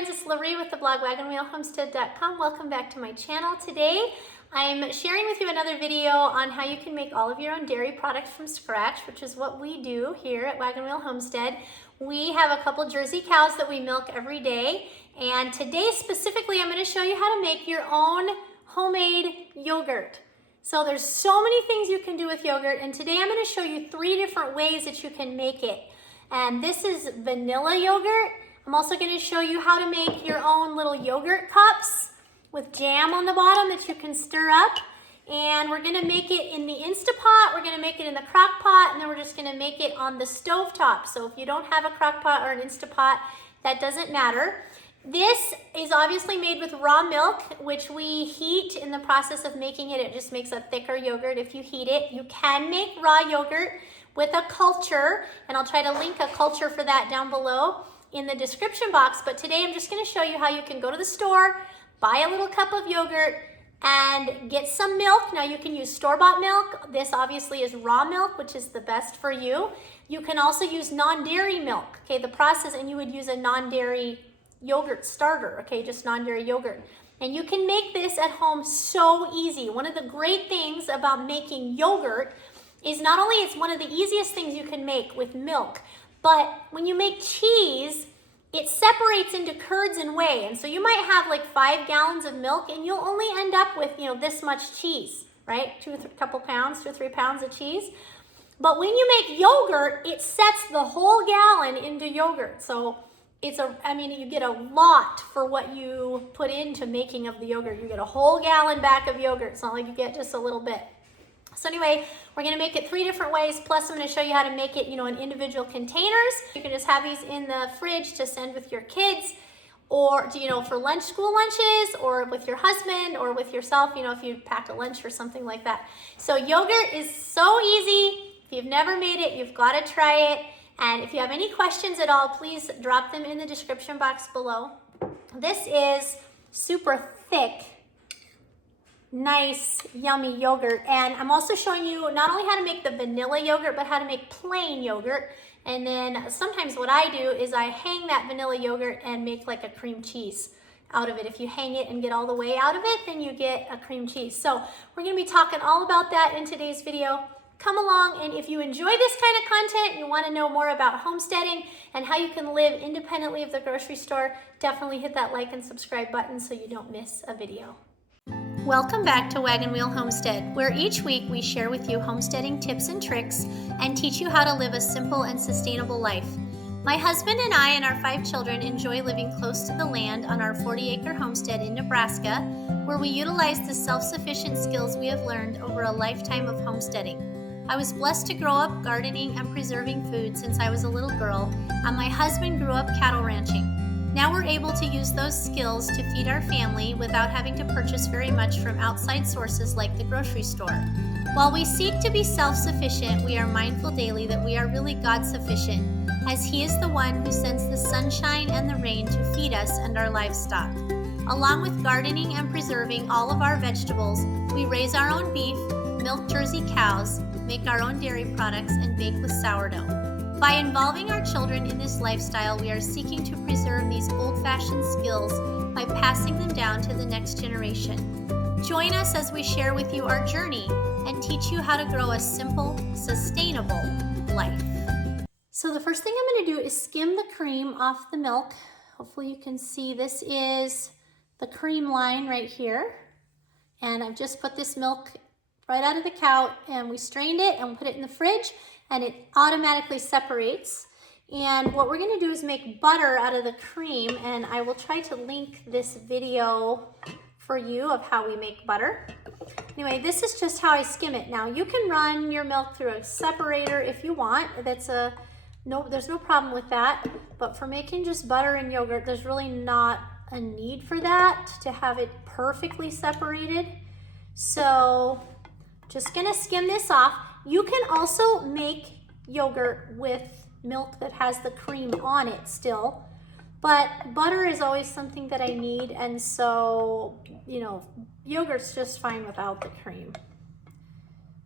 friends, it's Loree with the blog wagonwheelhomestead.com. Welcome back to my channel. Today I'm sharing with you another video on how you can make all of your own dairy products from scratch, which is what we do here at Wagon Wheel Homestead. We have a couple Jersey cows that we milk every day, and today specifically I'm going to show you how to make your own homemade yogurt. So there's so many things you can do with yogurt, and today I'm going to show you 3 different ways that you can make it. And this is vanilla yogurt. I'm also going to show you how to make your own little yogurt cups with jam on the bottom that you can stir up. And we're going to make it in the Instapot, we're going to make it in the crock pot, and then we're just going to make it on the stovetop. So if you don't have a crock pot or an Instapot, that doesn't matter. This is obviously made with raw milk, which we heat in the process of making it. It just makes a thicker yogurt if you heat it. You can make raw yogurt with a culture, and I'll try to link a culture for that down below in the description box. But today I'm just going to show you how you can go to the store, buy a little cup of yogurt, and get some milk. Now you can use store-bought milk. This obviously is raw milk, which is the best for you. You can also use non-dairy milk. Okay, the process, and you would use a non-dairy yogurt starter, okay, just non-dairy yogurt. And you can make this at home so easy. One of the great things about making yogurt is not only it's one of the easiest things you can make with milk, but when you make cheese, it separates into curds and whey. And so you might have like 5 gallons of milk and you'll only end up with, this much cheese, right? 2 or 3 pounds of cheese. But when you make yogurt, it sets the whole gallon into yogurt. So you get a lot for what you put into making of the yogurt. You get a whole gallon back of yogurt. It's not like you get just a little bit. So anyway, we're going to make it 3 different ways, plus I'm going to show you how to make it, in individual containers. You can just have these in the fridge to send with your kids, or, for school lunches, or with your husband, or with yourself, if you pack a lunch or something like that. So yogurt is so easy. If you've never made it, you've got to try it. And if you have any questions at all, please drop them in the description box below. This is super thick, nice, yummy yogurt. And I'm also showing you not only how to make the vanilla yogurt, but how to make plain yogurt. And then sometimes what I do is I hang that vanilla yogurt and make like a cream cheese out of it. If you hang it and get all the way out of it, then you get a cream cheese. So we're going to be talking all about that in today's video. Come along, and if you enjoy this kind of content, you want to know more about homesteading and how you can live independently of the grocery store, definitely hit that like and subscribe button so you don't miss a video. Welcome back to Wagon Wheel Homestead, where each week we share with you homesteading tips and tricks and teach you how to live a simple and sustainable life. My husband and I and our 5 children enjoy living close to the land on our 40-acre homestead in Nebraska, where we utilize the self-sufficient skills we have learned over a lifetime of homesteading. I was blessed to grow up gardening and preserving food since I was a little girl, and my husband grew up cattle ranching. Now we're able to use those skills to feed our family without having to purchase very much from outside sources like the grocery store. While we seek to be self-sufficient, we are mindful daily that we are really God-sufficient, as He is the one who sends the sunshine and the rain to feed us and our livestock. Along with gardening and preserving all of our vegetables, we raise our own beef, milk Jersey cows, make our own dairy products, and bake with sourdough. By involving our children in this lifestyle, we are seeking to preserve these old-fashioned skills by passing them down to the next generation. Join us as we share with you our journey and teach you how to grow a simple, sustainable life. So the first thing I'm going to do is skim the cream off the milk. Hopefully you can see this is the cream line right here. And I've just put this milk right out of the cow, and we strained it and put it in the fridge, and it automatically separates. And what we're going to do is make butter out of the cream, and I will try to link this video for you of how we make butter. Anyway, this is just how I skim it. Now you can run your milk through a separator if you want. There's no problem with that. But for making just butter and yogurt, there's really not a need for that, to have it perfectly separated. So just gonna skim this off. You can also make yogurt with milk that has the cream on it still, but butter is always something that I need, and so, yogurt's just fine without the cream.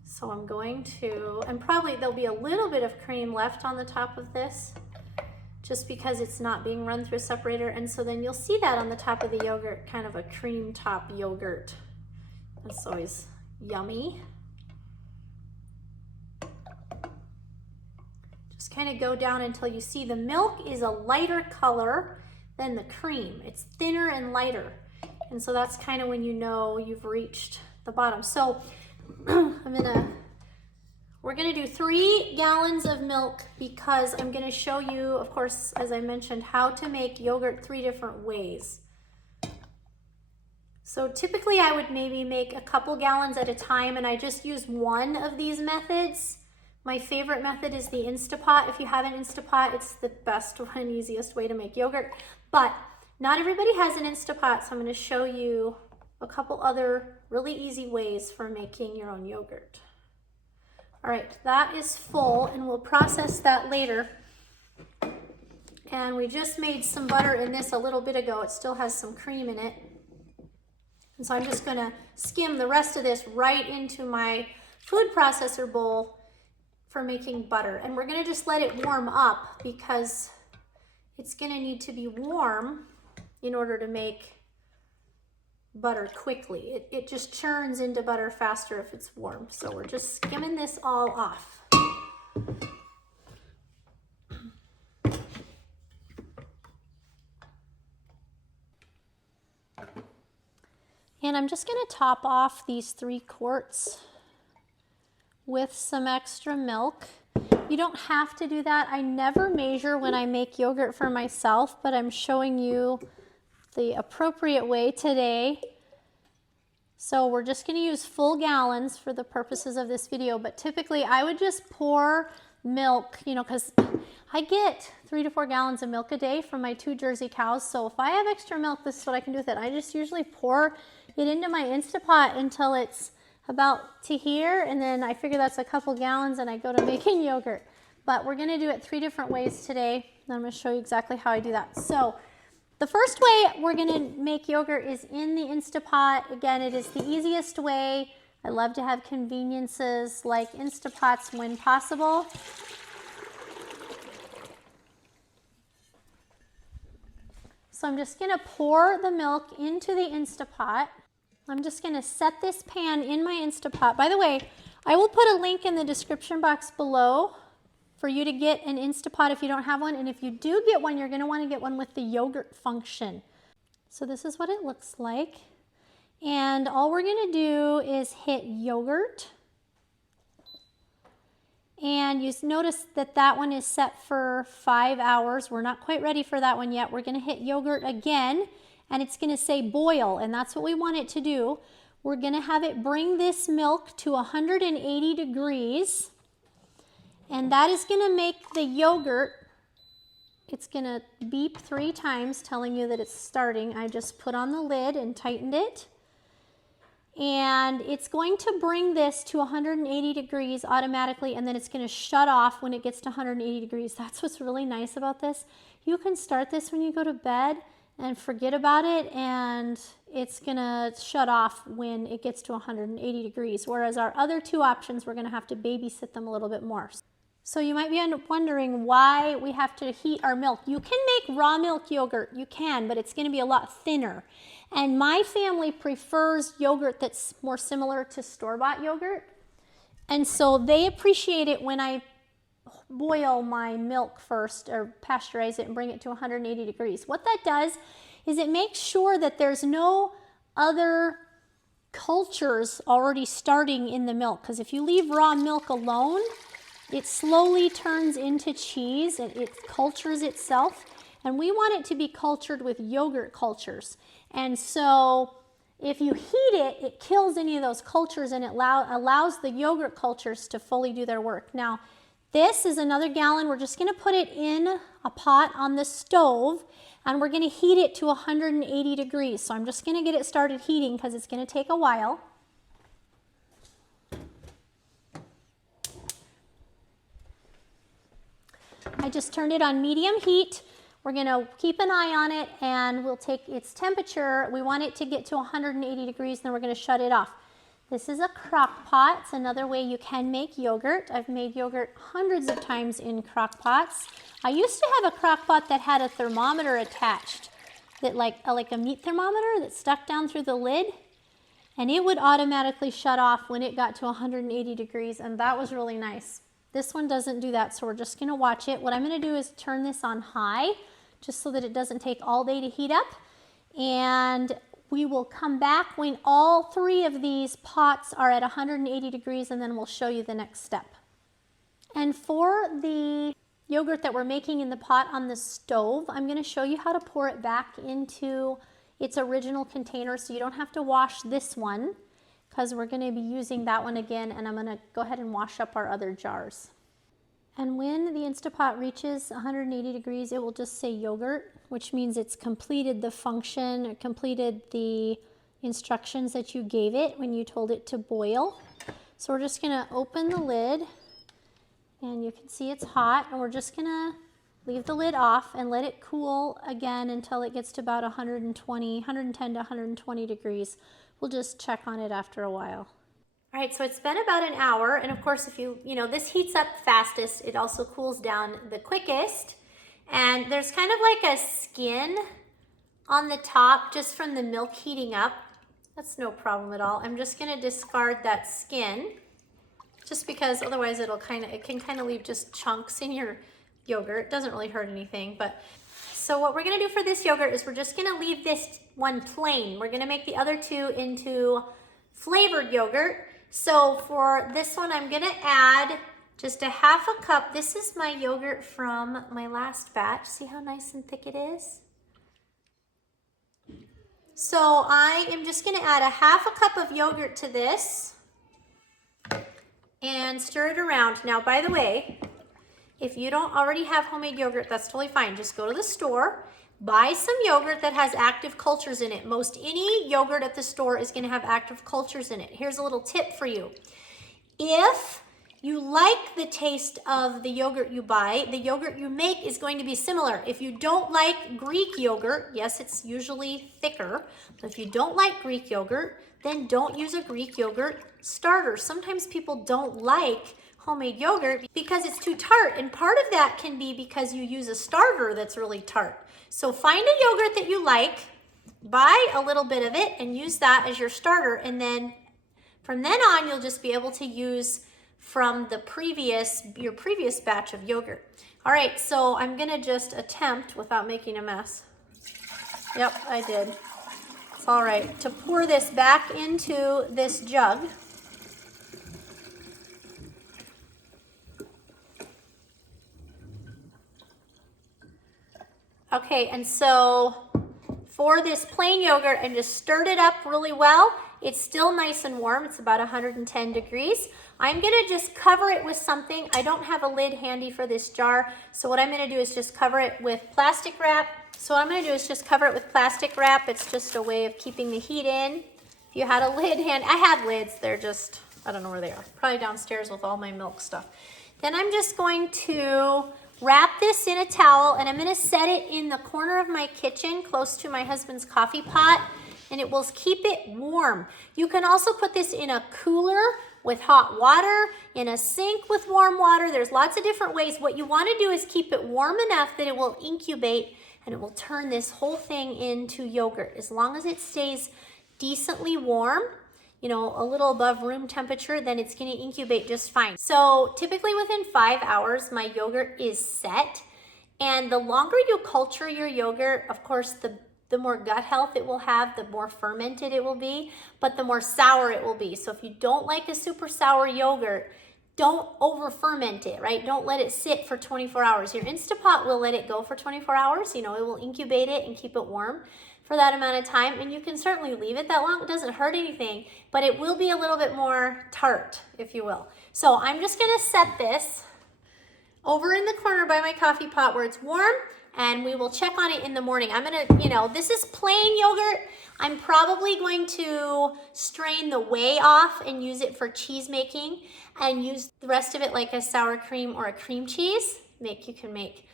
So I'm going to, and probably there'll be a little bit of cream left on the top of this, just because it's not being run through a separator. And so then you'll see that on the top of the yogurt, kind of a cream top yogurt. It's always yummy. Just kind of go down until you see the milk is a lighter color than the cream. It's thinner and lighter. And so that's kind of when you know you've reached the bottom. So we're gonna do 3 gallons of milk because I'm gonna show you, of course, as I mentioned, how to make yogurt 3 different ways. So typically I would maybe make a couple gallons at a time, and I just use one of these methods. My favorite method is the Instapot. If you have an Instapot, it's the best and easiest way to make yogurt. But not everybody has an Instapot, so I'm gonna show you a couple other really easy ways for making your own yogurt. All right, that is full, and we'll process that later. And we just made some butter in this a little bit ago. It still has some cream in it. And so I'm just gonna skim the rest of this right into my food processor bowl for making butter. And we're gonna just let it warm up because it's gonna need to be warm in order to make butter quickly. It just churns into butter faster if it's warm. So we're just skimming this all off. And I'm just gonna top off these 3 quarts with some extra milk. You don't have to do that. I never measure when I make yogurt for myself, but I'm showing you the appropriate way today. So we're just going to use full gallons for the purposes of this video, but typically I would just pour milk, you know, because I get 3 to 4 gallons of milk a day from my 2 Jersey cows. So if I have extra milk, this is what I can do with it. I just usually pour it into my Instapot until it's about to here, and then I figure that's a couple gallons and I go to making yogurt. But we're going to do it 3 different ways today, and I'm going to show you exactly how I do that. So the first way we're going to make yogurt is in the Instapot. Again, it is the easiest way. I love to have conveniences like Instapots when possible. So I'm just going to pour the milk into the Instapot. I'm just going to set this pan in my Instapot. By the way, I will put a link in the description box below for you to get an Instapot if you don't have one. And if you do get one, you're going to want to get one with the yogurt function. So this is what it looks like. And all we're going to do is hit yogurt. And you notice that that one is set for 5 hours. We're not quite ready for that one yet. We're going to hit yogurt again, and it's going to say boil, and that's what we want it to do. We're going to have it bring this milk to 180 degrees, and that is going to make the yogurt, it's going to beep 3 times telling you that it's starting. I just put on the lid and tightened it. And it's going to bring this to 180 degrees automatically, and then it's going to shut off when it gets to 180 degrees. That's what's really nice about this. You can start this when you go to bed and forget about it, and it's going to shut off when it gets to 180 degrees. Whereas our other 2 options, we're going to have to babysit them a little bit more. So you might be wondering why we have to heat our milk. You can make raw milk yogurt, you can, but it's going to be a lot thinner. And my family prefers yogurt that's more similar to store-bought yogurt. And so they appreciate it when I boil my milk first, or pasteurize it and bring it to 180 degrees. What that does is it makes sure that there's no other cultures already starting in the milk. Because if you leave raw milk alone, it slowly turns into cheese and it cultures itself. And we want it to be cultured with yogurt cultures. And so if you heat it, it kills any of those cultures and it allows the yogurt cultures to fully do their work. Now, this is another gallon. We're just going to put it in a pot on the stove, and we're going to heat it to 180 degrees. So I'm just going to get it started heating because it's going to take a while. I just turned it on medium heat. We're going to keep an eye on it, and we'll take its temperature. We want it to get to 180 degrees, and then we're going to shut it off. This is a crock pot. It's another way you can make yogurt. I've made yogurt hundreds of times in crock pots. I used to have a crock pot that had a thermometer attached, that like a meat thermometer that stuck down through the lid, and it would automatically shut off when it got to 180 degrees, and that was really nice. This one doesn't do that, so we're just gonna watch it. What I'm gonna do is turn this on high, just so that it doesn't take all day to heat up, and we will come back when all three of these pots are at 180 degrees, and then we'll show you the next step. And for the yogurt that we're making in the pot on the stove, I'm going to show you how to pour it back into its original container, so you don't have to wash this one, because we're going to be using that one again, and I'm going to go ahead and wash up our other jars. And when the Instapot reaches 180 degrees, it will just say yogurt, which means it's completed the function, it completed the instructions that you gave it when you told it to boil. So we're just gonna open the lid, and you can see it's hot, and we're just gonna leave the lid off and let it cool again until it gets to about 110 to 120 degrees. We'll just check on it after a while. All right, so it's been about an hour, and of course, if this heats up fastest, it also cools down the quickest. And there's kind of like a skin on the top just from the milk heating up. That's no problem at all. I'm just gonna discard that skin, just because otherwise it can kind of leave just chunks in your yogurt. It doesn't really hurt anything, but so what we're gonna do for this yogurt is we're just gonna leave this one plain. We're gonna make the other two into flavored yogurt. So for this one, I'm gonna add just a half a cup. This is my yogurt from my last batch. See how nice and thick it is? So I am just gonna add a half a cup of yogurt to this and stir it around. Now, by the way, if you don't already have homemade yogurt, that's totally fine. Just go to the store, buy some yogurt that has active cultures in it. Most any yogurt at the store is gonna have active cultures in it. Here's a little tip for you. If you like the taste of the yogurt you buy, the yogurt you make is going to be similar. If you don't like Greek yogurt, yes, it's usually thicker, but if you don't like Greek yogurt, then don't use a Greek yogurt starter. Sometimes people don't like homemade yogurt because it's too tart, and part of that can be because you use a starter that's really tart. So find a yogurt that you like, buy a little bit of it, and use that as your starter, and then from then on, you'll just be able to use from your previous batch of yogurt. All right, so I'm gonna just attempt, without making a mess. Yep, I did. It's all right, to pour this back into this jug. Okay, and so for this plain yogurt, I just stirred it up really well. It's still nice and warm. It's about 110 degrees. I'm gonna just cover it with something. I don't have a lid handy for this jar, so what I'm gonna do is just cover it with plastic wrap. So what I'm gonna do is just cover it with plastic wrap. It's just a way of keeping the heat in. If you had a lid hand, I have lids. They're just, I don't know where they are. Probably downstairs with all my milk stuff. Then I'm just going to wrap this in a towel, and I'm gonna set it in the corner of my kitchen close to my husband's coffee pot, and it will keep it warm. You can also put this in a cooler with hot water, in a sink with warm water. There's lots of different ways. What you wanna do is keep it warm enough that it will incubate, and it will turn this whole thing into yogurt. As long as it stays decently warm, a little above room temperature, then it's gonna incubate just fine. So typically within 5 hours, my yogurt is set. And the longer you culture your yogurt, of course, the more gut health it will have, the more fermented it will be, but the more sour it will be. So if you don't like a super sour yogurt, don't over ferment it, right? Don't let it sit for 24 hours. Your Instapot will let it go for 24 hours. It will incubate it and keep it warm for that amount of time, and you can certainly leave it that long. It doesn't hurt anything, but it will be a little bit more tart, if you will. So I'm just gonna set this over in the corner by my coffee pot where it's warm, and we will check on it in the morning. I'm gonna, this is plain yogurt. I'm probably going to strain the whey off and use it for cheese making, and use the rest of it like a sour cream or a cream cheese. You can make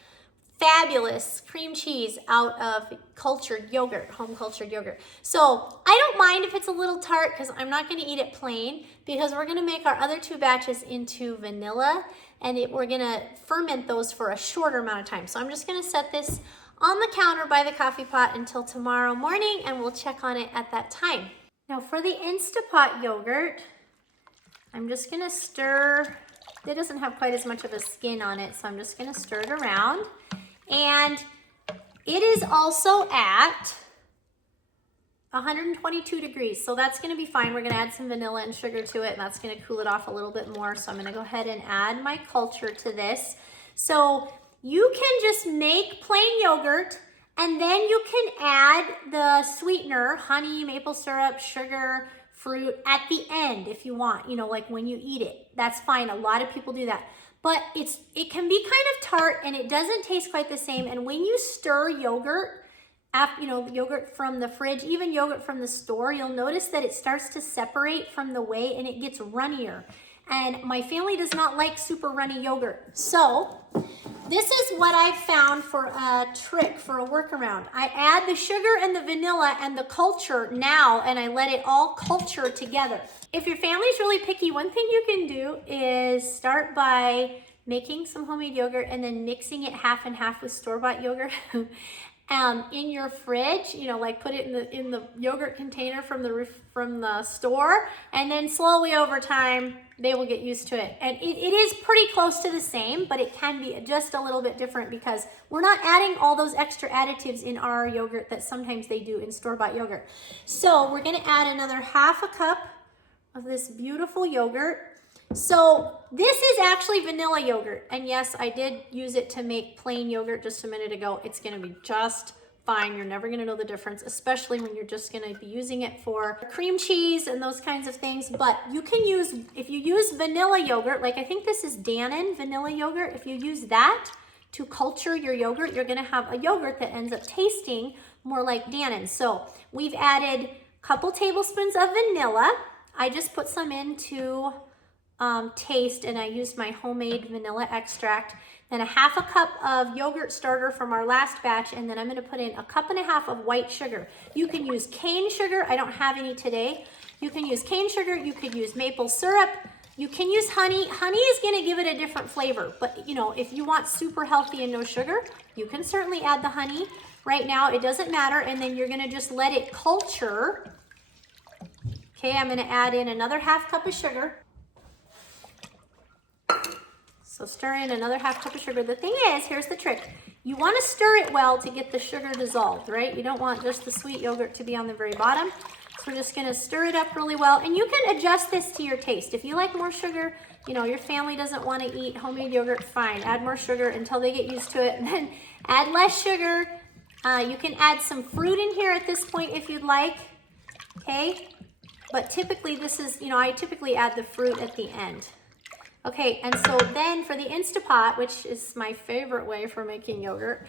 fabulous cream cheese out of cultured yogurt, home cultured yogurt. So I don't mind if it's a little tart because I'm not going to eat it plain, because we're going to make our other 2 batches into vanilla, and we're going to ferment those for a shorter amount of time. So I'm just going to set this on the counter by the coffee pot until tomorrow morning, and we'll check on it at that time. Now for the Instapot yogurt, I'm just going to stir. It doesn't have quite as much of a skin on it, so I'm just going to stir it around. And it is also at 122 degrees, so that's going to be fine. We're going to add some vanilla and sugar to it, and that's going to cool it off a little bit more. So I'm going to go ahead and add my culture to this. So you can just make plain yogurt, and then you can add the sweetener, honey, maple syrup, sugar, fruit at the end if you want, you know, like when you eat it. That's fine. A lot of people do that. But it can be kind of tart, and it doesn't taste quite the same. And when you stir yogurt, you know, yogurt from the fridge, even yogurt from the store, you'll notice that it starts to separate from the whey and it gets runnier. And my family does not like super runny yogurt. So this is what I've found for a trick, for a workaround. I add the sugar and the vanilla and the culture now, and I let it all culture together. If your family's really picky, one thing you can do is start by making some homemade yogurt and then mixing it half and half with store-bought yogurt. In your fridge, you know, like put it in the yogurt container from the store, and then slowly over time they will get used to it. And it is pretty close to the same, but it can be just a little bit different because we're not adding all those extra additives in our yogurt that sometimes they do in store-bought yogurt. So we're going to add another half a cup of this beautiful yogurt. So this is actually vanilla yogurt, and yes, I did use it to make plain yogurt just a minute ago. It's going to be just fine. You're never going to know the difference, especially when you're just going to be using it for cream cheese and those kinds of things. But you can use, if you use vanilla yogurt, like I think this is Dannon vanilla yogurt, if you use that to culture your yogurt, you're going to have a yogurt that ends up tasting more like Dannon. So we've added a couple tablespoons of vanilla. I just put some into taste, and I used my homemade vanilla extract. Then a half a cup of yogurt starter from our last batch, and then I'm going to put in a cup and a half of white sugar. You can use cane sugar. I don't have any today. You can use cane sugar. You could use maple syrup. You can use honey. Honey is going to give it a different flavor, but you know, if you want super healthy and no sugar, you can certainly add the honey. Right now, it doesn't matter, and then you're going to just let it culture. Okay, I'm going to add in another half cup of sugar. So stir in another half cup of sugar. The thing is, here's the trick. You want to stir it well to get the sugar dissolved, right? You don't want just the sweet yogurt to be on the very bottom. So we're just going to stir it up really well. And you can adjust this to your taste. If you like more sugar, you know, your family doesn't want to eat homemade yogurt, fine. Add more sugar until they get used to it. And then add less sugar. You can add some fruit in here at this point if you'd like. Okay? But typically this is, you know, I typically add the fruit at the end. Okay, and so then for the Instapot, which is my favorite way for making yogurt,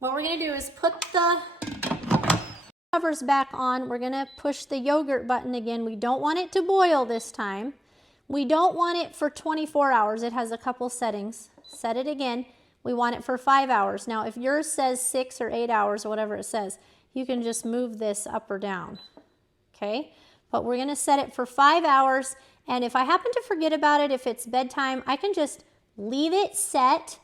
what we're going to do is put the covers back on. We're going to push the yogurt button again. We don't want it to boil this time. We don't want it for 24 hours. It has a couple settings. Set it again. We want it for 5 hours. Now, if yours says 6 or 8 hours or whatever it says, you can just move this up or down. Okay, but we're going to set it for 5 hours. And if I happen to forget about it, if it's bedtime, I can just leave it set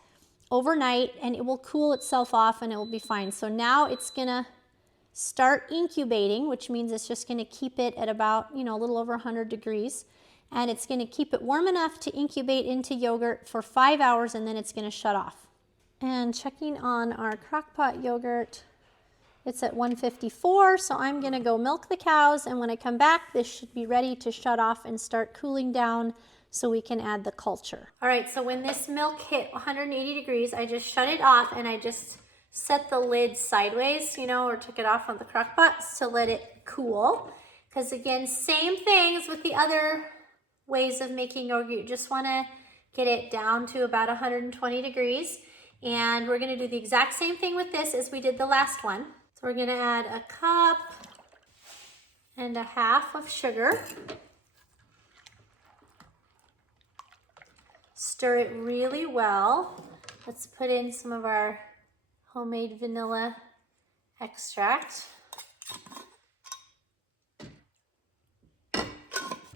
overnight and it will cool itself off and it will be fine. So now it's gonna start incubating, which means it's just gonna keep it at about, you know, a little over 100 degrees. And it's gonna keep it warm enough to incubate into yogurt for 5 hours, and then it's gonna shut off. And checking on our crockpot yogurt, it's at 154, so I'm gonna go milk the cows, and when I come back, this should be ready to shut off and start cooling down so we can add the culture. All right, so when this milk hit 180 degrees, I just shut it off and I just set the lid sideways, you know, or took it off on the crock pot to let it cool. Because again, same things with the other ways of making yogurt. You just wanna get it down to about 120 degrees. And we're gonna do the exact same thing with this as we did the last one. So we're gonna add a cup and a half of sugar. Stir it really well. Let's put in some of our homemade vanilla extract.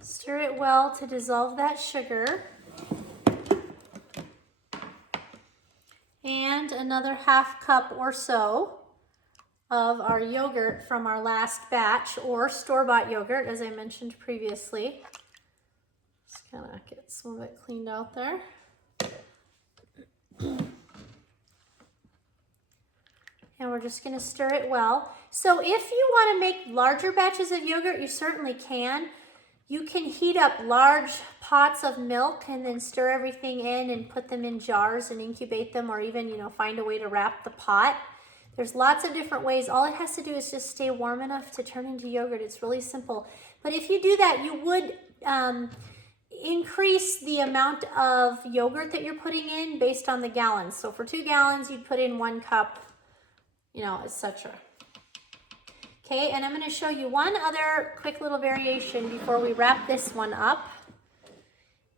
Stir it well to dissolve that sugar. And another half cup or so of our yogurt from our last batch, or store-bought yogurt, as I mentioned previously. Just kind of get some of it cleaned out there. And we're just going to stir it well. So if you want to make larger batches of yogurt, you certainly can. You can heat up large pots of milk and then stir everything in and put them in jars and incubate them, or even, find a way to wrap the pot. There's lots of different ways. All it has to do is just stay warm enough to turn into yogurt. It's really simple. But if you do that, you would increase the amount of yogurt that you're putting in based on the gallons. So for 2 gallons, you'd put in 1 cup, etc. Okay, and I'm going to show you one other quick little variation before we wrap this one up.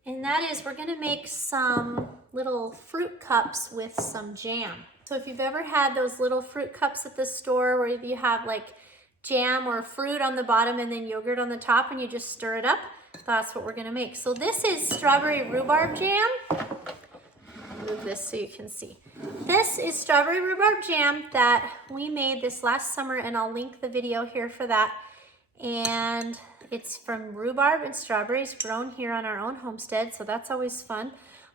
And that is, we're going to make some little fruit cups with some jam. So if you've ever had those little fruit cups at the store where you have like jam or fruit on the bottom and then yogurt on the top and you just stir it up, that's what we're going to make. So this is strawberry rhubarb jam. Move this so you can see. This is strawberry rhubarb jam that we made this last summer, and I'll link the video here for that. And it's from rhubarb and strawberries grown here on our own homestead, so that's always fun.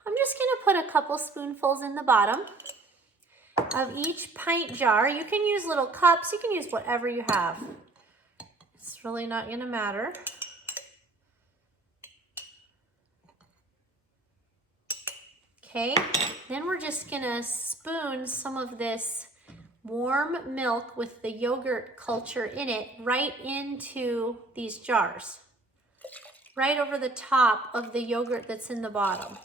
I'm just going to put a couple spoonfuls in the bottom of each pint jar. You can use little cups, you can use whatever you have. It's really not going to matter. Okay, then we're just gonna spoon some of this warm milk with the yogurt culture in it right into these jars, right over the top of the yogurt that's in the bottom.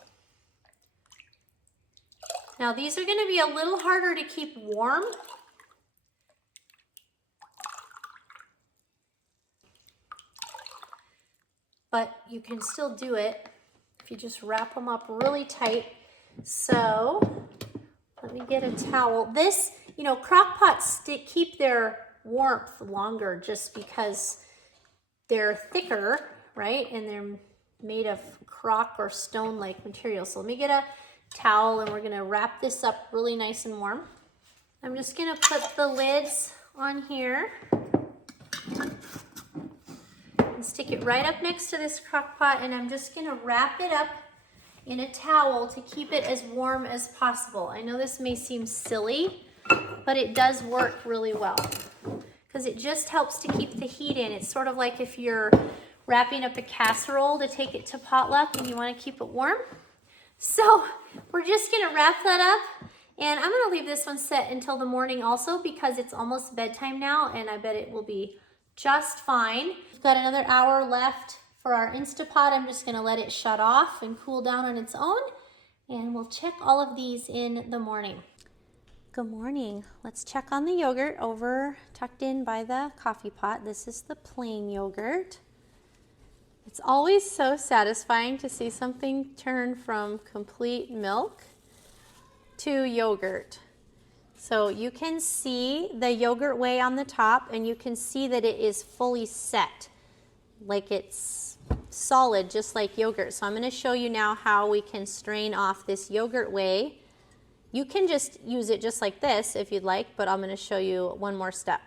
Now these are gonna be a little harder to keep warm. But you can still do it if you just wrap them up really tight. So let me get a towel. This, crock pots keep their warmth longer just because they're thicker, right? And they're made of crock or stone-like material. So let me get a towel and we're gonna wrap this up really nice and warm. I'm just gonna put the lids on here and stick it right up next to this crock pot, and I'm just gonna wrap it up in a towel to keep it as warm as possible. I know this may seem silly, but it does work really well because it just helps to keep the heat in. It's sort of like if you're wrapping up a casserole to take it to potluck and you want to keep it warm. So we're just gonna wrap that up, and I'm gonna leave this one set until the morning also because it's almost bedtime now and I bet it will be just fine. We've got another hour left for our Instapot. I'm just gonna let it shut off and cool down on its own, and we'll check all of these in the morning. Good morning. Let's check on the yogurt over tucked in by the coffee pot. This is the plain yogurt. It's always so satisfying to see something turn from complete milk to yogurt. So you can see the yogurt whey on the top, and you can see that it is fully set, like it's solid, just like yogurt. So I'm going to show you now how we can strain off this yogurt whey. You can just use it just like this if you'd like, but I'm going to show you one more step.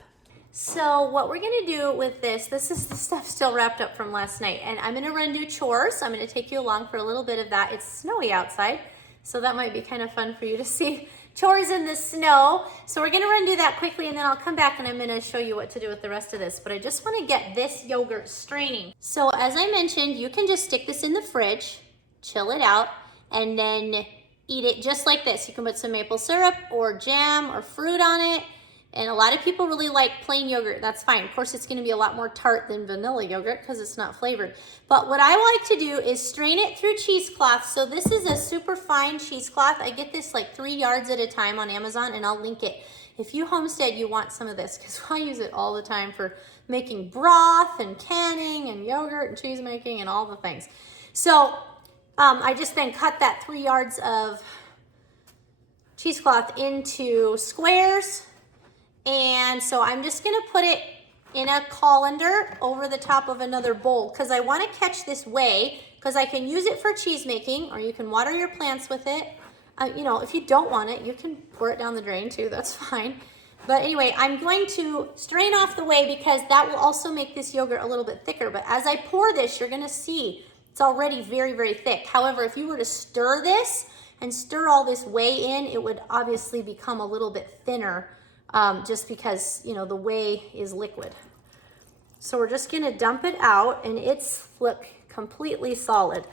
So what we're going to do with this is the stuff still wrapped up from last night, and I'm going to run do chores. I'm going to take you along for a little bit of that. It's snowy outside, so that might be kind of fun for you to see chores in the snow. So we're going to run do that quickly, and then I'll come back and I'm going to show you what to do with the rest of this. But I just want to get this yogurt straining. So as I mentioned, you can just stick this in the fridge, chill it out, and then eat it just like this. You can put some maple syrup or jam or fruit on it. And a lot of people really like plain yogurt. That's fine. Of course, it's going to be a lot more tart than vanilla yogurt because it's not flavored. But what I like to do is strain it through cheesecloth. So this is a super fine cheesecloth. I get this like 3 yards at a time on Amazon, and I'll link it. If you homestead, you want some of this because I use it all the time for making broth and canning and yogurt and cheese making and all the things. So I just then cut that 3 yards of cheesecloth into squares. And so I'm just gonna put it in a colander over the top of another bowl because I want to catch this whey because I can use it for cheese making, or you can water your plants with it. You know, if you don't want it, you can pour it down the drain too, that's fine. But anyway, I'm going to strain off the whey because that will also make this yogurt a little bit thicker. But as I pour this, you're gonna see it's already very, very thick. However, if you were to stir this and stir all this whey in, it would obviously become a little bit thinner just because, you know, the whey is liquid. So we're just gonna dump it out, and it's, look, completely solid.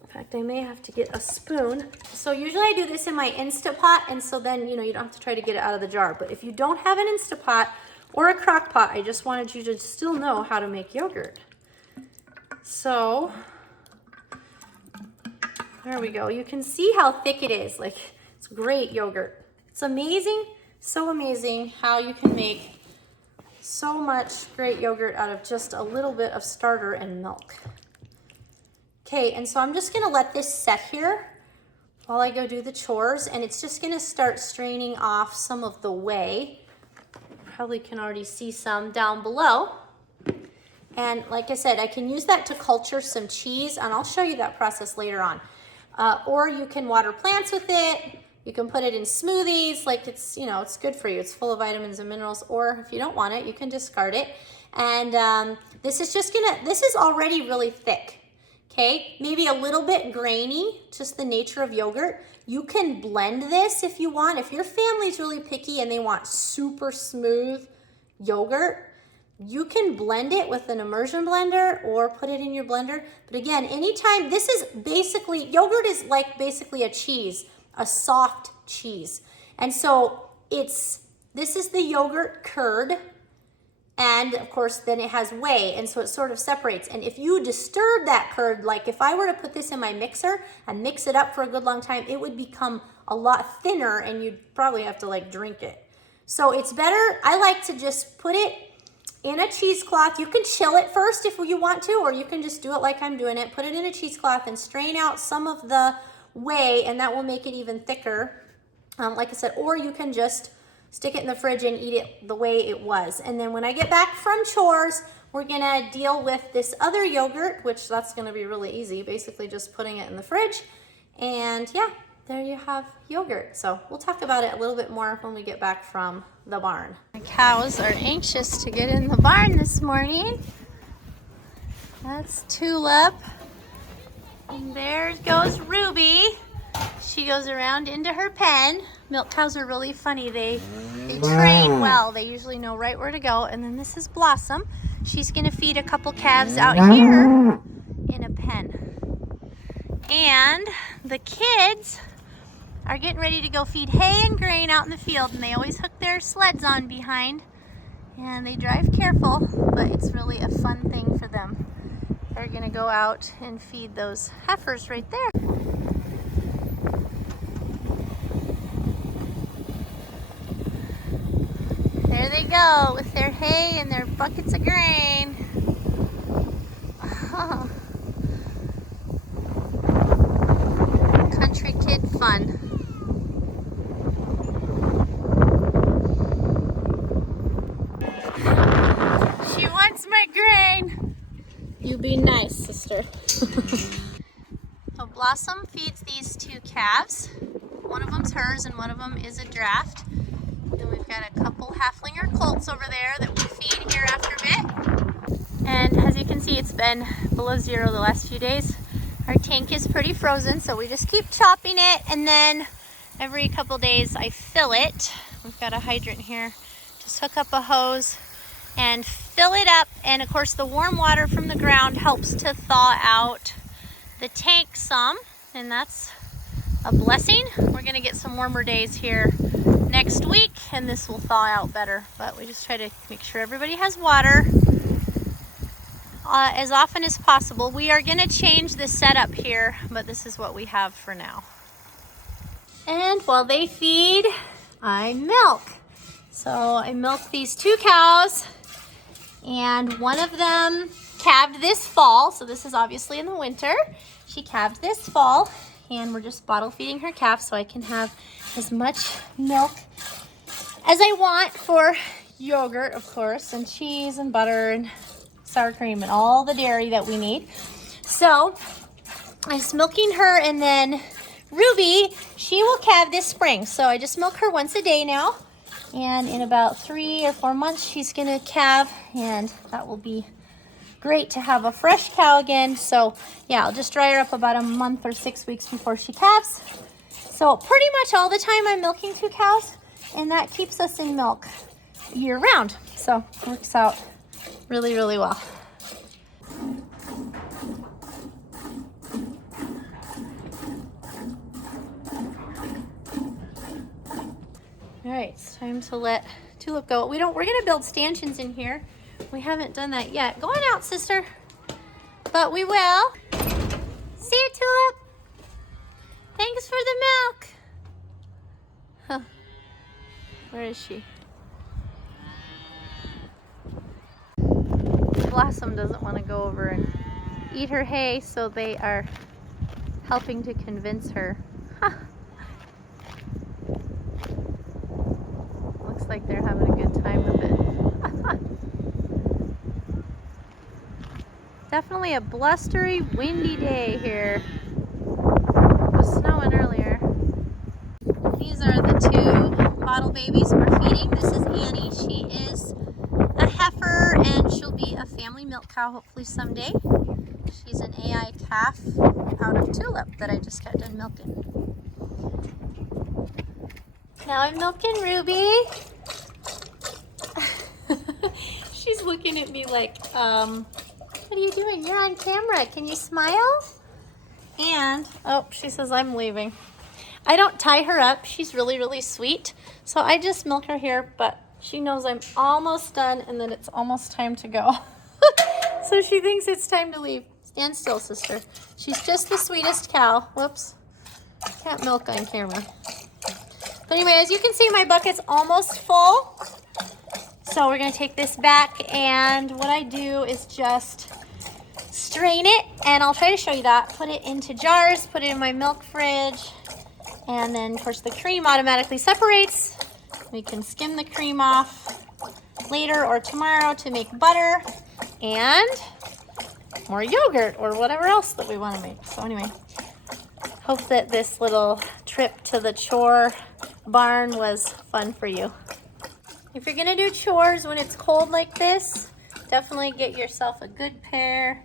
In fact, I may have to get a spoon. So usually I do this in my Instapot, and so then, you know, you don't have to try to get it out of the jar. But if you don't have an Instapot or a crock pot, I just wanted you to still know how to make yogurt. So there we go. You can see how thick it is. Like, it's great yogurt. It's amazing, so amazing how you can make so much great yogurt out of just a little bit of starter and milk. Okay, and so I'm just gonna let this set here while I go do the chores, and it's just gonna start straining off some of the whey. Probably can already see some down below. And like I said, I can use that to culture some cheese, and I'll show you that process later on. Or you can water plants with it. You can put it in smoothies, like it's, you know, it's good for you. It's full of vitamins and minerals. Or if you don't want it, you can discard it. And this is already really thick, okay? Maybe a little bit grainy, just the nature of yogurt. You can blend this if you want. If your family's really picky and they want super smooth yogurt, you can blend it with an immersion blender or put it in your blender. But again, anytime, this is basically, yogurt is like basically a cheese, a soft cheese. And so this is the yogurt curd, and of course then it has whey, and so it sort of separates. And if you disturb that curd, like if I were to put this in my mixer and mix it up for a good long time, it would become a lot thinner and you'd probably have to like drink it. So it's better, I like to just put it in a cheesecloth. You can chill it first if you want to, or you can just do it like I'm doing it. Put it in a cheesecloth and strain out some of the whey, and that will make it even thicker, like I said. Or you can just stick it in the fridge and eat it the way it was. And then when I get back from chores, we're gonna deal with this other yogurt, which that's gonna be really easy, basically just putting it in the fridge. And yeah, there you have yogurt. So we'll talk about it a little bit more when we get back from the barn. The cows are anxious to get in the barn this morning. That's Tulip. And there goes Ruby. She goes around into her pen. Milk cows are really funny. They train well. They usually know right where to go. And then this is Blossom. She's gonna feed a couple calves out here in a pen. And the kids are getting ready to go feed hay and grain out in the field, and they always hook their sleds on behind, and they drive careful, but it's really a fun thing for them. They're gonna go out and feed those heifers right there. There they go with their hay and their buckets of grain. Oh. Country kid fun. She wants my grain. You be nice, sister. So Blossom feeds these two calves. One of them's hers and one of them is a draft. Then we've got a couple halflinger colts over there that we feed here after a bit. And as you can see, it's been below zero the last few days. Our tank is pretty frozen, so we just keep chopping it, and then every couple days I fill it. We've got a hydrant here. Just hook up a hose and fill it up, and of course the warm water from the ground helps to thaw out the tank some, and that's a blessing. We're gonna get some warmer days here next week, and this will thaw out better, but we just try to make sure everybody has water as often as possible. We are gonna change the setup here, but this is what we have for now. And while they feed, I milk. So I milk these two cows, and one of them calved this fall. So this is obviously in the winter. She calved this fall, and we're just bottle feeding her calf so I can have as much milk as I want for yogurt, of course, and cheese and butter and sour cream and all the dairy that we need. So I'm just milking her, and then Ruby, she will calve this spring. So I just milk her once a day now, and in about 3 or 4 months she's gonna calve, and that will be great to have a fresh cow again. So yeah, I'll just dry her up about a month or 6 weeks before she calves. So pretty much all the time I'm milking 2 cows, and that keeps us in milk year round. So it works out really, really well. All right, it's time to let Tulip go. We're gonna build stanchions in here. We haven't done that yet. Go on out, sister. But we will. See you, Tulip. Thanks for the milk. Huh. Where is she? Blossom doesn't want to go over and eat her hay, so they are helping to convince her. Huh. Looks like they're having a good time with it. Definitely a blustery, windy day here. It was snowing earlier. These are the 2 bottle babies we're feeding. This is Annie. She is a heifer, and she'll be a family milk cow hopefully someday. She's an AI calf out of Tulip that I just got done milking. Now I'm milking Ruby. She's looking at me like, what are you doing? You're on camera. Can you smile? And, oh, she says I'm leaving. I don't tie her up. She's really, really sweet. So I just milk her here, but she knows I'm almost done and that it's almost time to go. So she thinks it's time to leave. Stand still, sister. She's just the sweetest cow. Whoops. Can't milk on camera. But anyway, as you can see, my bucket's almost full. So we're gonna take this back, and what I do is just strain it, and I'll try to show you that. Put it into jars, put it in my milk fridge, and then of course the cream automatically separates. We can skim the cream off later or tomorrow to make butter and more yogurt or whatever else that we want to make. So anyway, hope that this little trip to the chore barn was fun for you. If you're gonna do chores when it's cold like this, definitely get yourself a good pair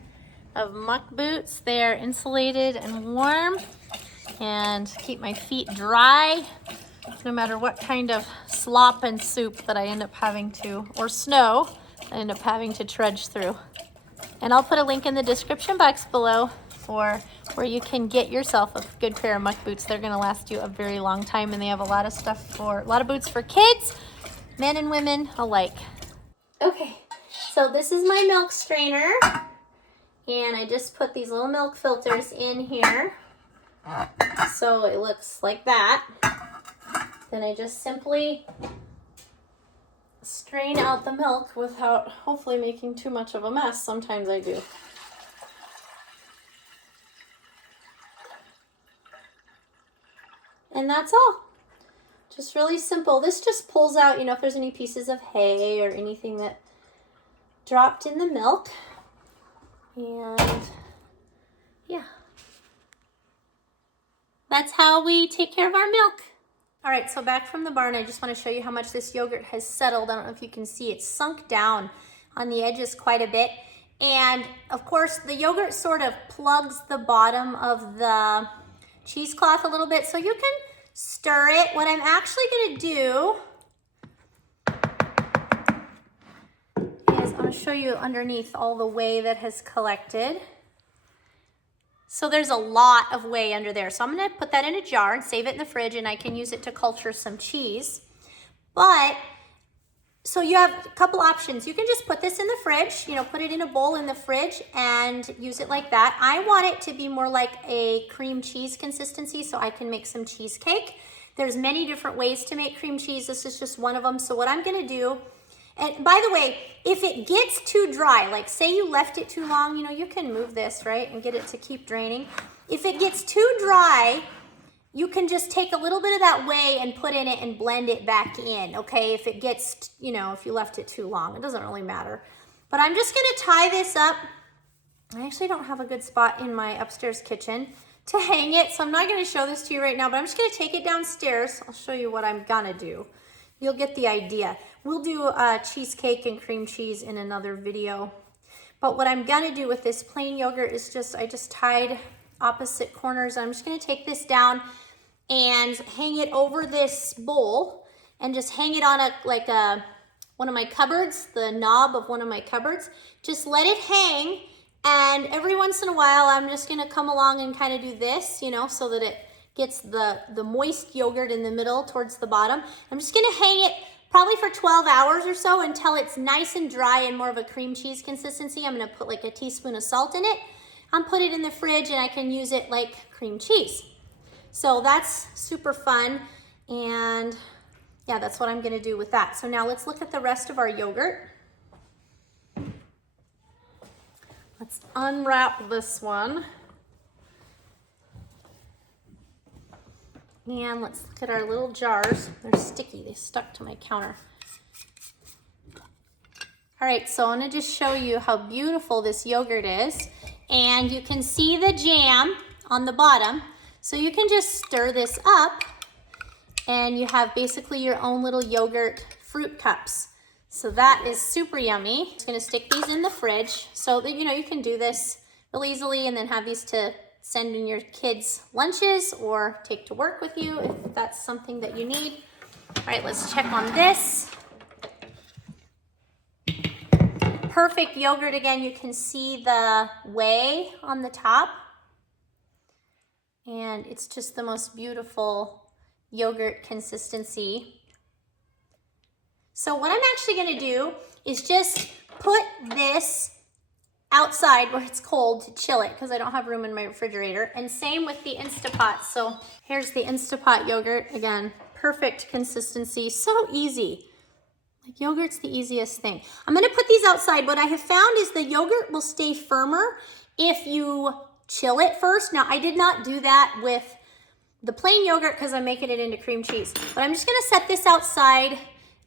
of muck boots. They are insulated and warm and keep my feet dry no matter what kind of slop and soup that I end up having to, or snow, I end up having to trudge through. And I'll put a link in the description box below for where you can get yourself a good pair of muck boots. They're gonna last you a very long time, and they have a lot of boots for kids, men and women alike. Okay, so this is my milk strainer, and I just put these little milk filters in here. So it looks like that. Then I just simply strain out the milk without hopefully making too much of a mess. Sometimes I do. And that's all. Just really simple. This just pulls out, if there's any pieces of hay or anything that dropped in the milk. And yeah. That's how we take care of our milk. All right, so back from the barn, I just want to show you how much this yogurt has settled. I don't know if you can see, it's sunk down on the edges quite a bit. And of course, the yogurt sort of plugs the bottom of the cheesecloth a little bit, so you can stir it. What I'm actually gonna do is I'm gonna show you underneath all the whey that has collected. So there's a lot of whey under there. So I'm gonna put that in a jar and save it in the fridge, and I can use it to culture some cheese. But, so you have a couple options. You can just put this in the fridge, put it in a bowl in the fridge and use it like that. I want it to be more like a cream cheese consistency, so I can make some cheesecake. There's many different ways to make cream cheese. This is just one of them. So what I'm gonna do, and by the way, if it gets too dry, like say you left it too long, you can move this, right, and get it to keep draining. If it gets too dry, you can just take a little bit of that whey and put in it and blend it back in, okay? If it gets, you know, if you left it too long, it doesn't really matter. But I'm just gonna tie this up. I actually don't have a good spot in my upstairs kitchen to hang it, so I'm not gonna show this to you right now, but I'm just gonna take it downstairs. I'll show you what I'm gonna do. You'll get the idea. We'll do cheesecake and cream cheese in another video. But what I'm gonna do with this plain yogurt is I just tied opposite corners. I'm just gonna take this down and hang it over this bowl and just hang it on one of my cupboards, the knob of one of my cupboards. Just let it hang, and every once in a while I'm just gonna come along and kind of do this, you know, so that it gets the moist yogurt in the middle towards the bottom. I'm just gonna hang it probably for 12 hours or so until it's nice and dry and more of a cream cheese consistency. I'm gonna put like a teaspoon of salt in it and put it in the fridge, and I can use it like cream cheese. So that's super fun, and yeah, that's what I'm gonna do with that. So now let's look at the rest of our yogurt. Let's unwrap this one. And let's look at our little jars. They're sticky, they stuck to my counter. All right, so I'm gonna just show you how beautiful this yogurt is. And you can see the jam on the bottom. So you can just stir this up and you have basically your own little yogurt fruit cups. So that is super yummy. Just gonna stick these in the fridge so that, you know, you can do this really easily and then have these to send in your kids' lunches or take to work with you if that's something that you need. All right, let's check on this. Perfect yogurt again. You can see the whey on the top. And it's just the most beautiful yogurt consistency. So what I'm actually gonna do is just put this outside where it's cold to chill it because I don't have room in my refrigerator. And same with the Instapot. So here's the Instapot yogurt. Again, perfect consistency, so easy. Like yogurt's the easiest thing. I'm gonna put these outside. What I have found is the yogurt will stay firmer if you chill it first. Now I did not do that with the plain yogurt because I'm making it into cream cheese. But I'm just gonna set this outside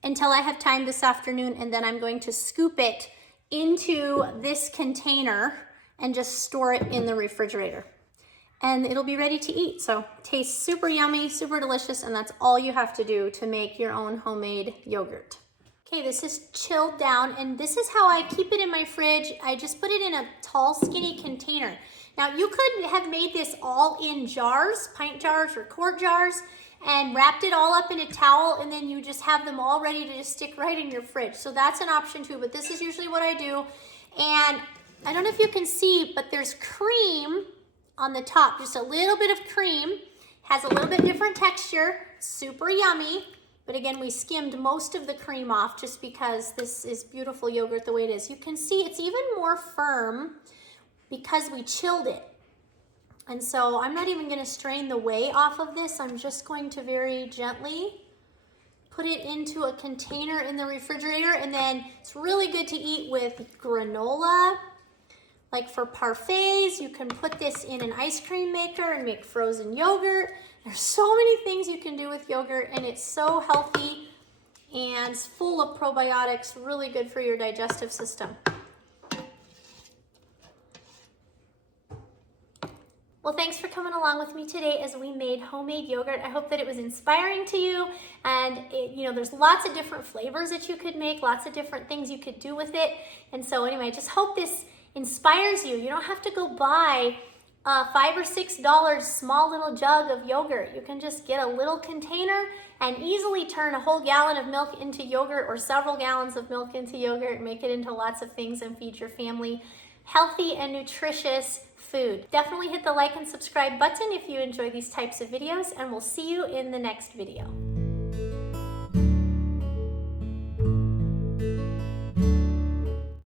until I have time this afternoon, and then I'm going to scoop it into this container and just store it in the refrigerator. And it'll be ready to eat. So it tastes super yummy, super delicious, and that's all you have to do to make your own homemade yogurt. Okay, this is chilled down, and this is how I keep it in my fridge. I just put it in a tall, skinny container. Now, you could have made this all in jars, pint jars or quart jars, and wrapped it all up in a towel, and then you just have them all ready to just stick right in your fridge. So that's an option too, but this is usually what I do. And I don't know if you can see, but there's cream on the top, just a little bit of cream. Has a little bit different texture, super yummy. But again, we skimmed most of the cream off just because this is beautiful yogurt the way it is. You can see it's even more firm because we chilled it. And so I'm not even gonna strain the whey off of this. I'm just going to very gently put it into a container in the refrigerator, and then it's really good to eat with granola. Like for parfaits, you can put this in an ice cream maker and make frozen yogurt. There's so many things you can do with yogurt, and it's so healthy and it's full of probiotics, really good for your digestive system. Well, thanks for coming along with me today as we made homemade yogurt. I hope that it was inspiring to you, and there's lots of different flavors that you could make, lots of different things you could do with it. And so anyway, I just hope this inspires you. You don't have to go buy a $5 or $6 small little jug of yogurt. You can just get a little container and easily turn a whole gallon of milk into yogurt, or several gallons of milk into yogurt, and make it into lots of things and feed your family healthy and nutritious food. Definitely hit the like and subscribe button if you enjoy these types of videos, and we'll see you in the next video.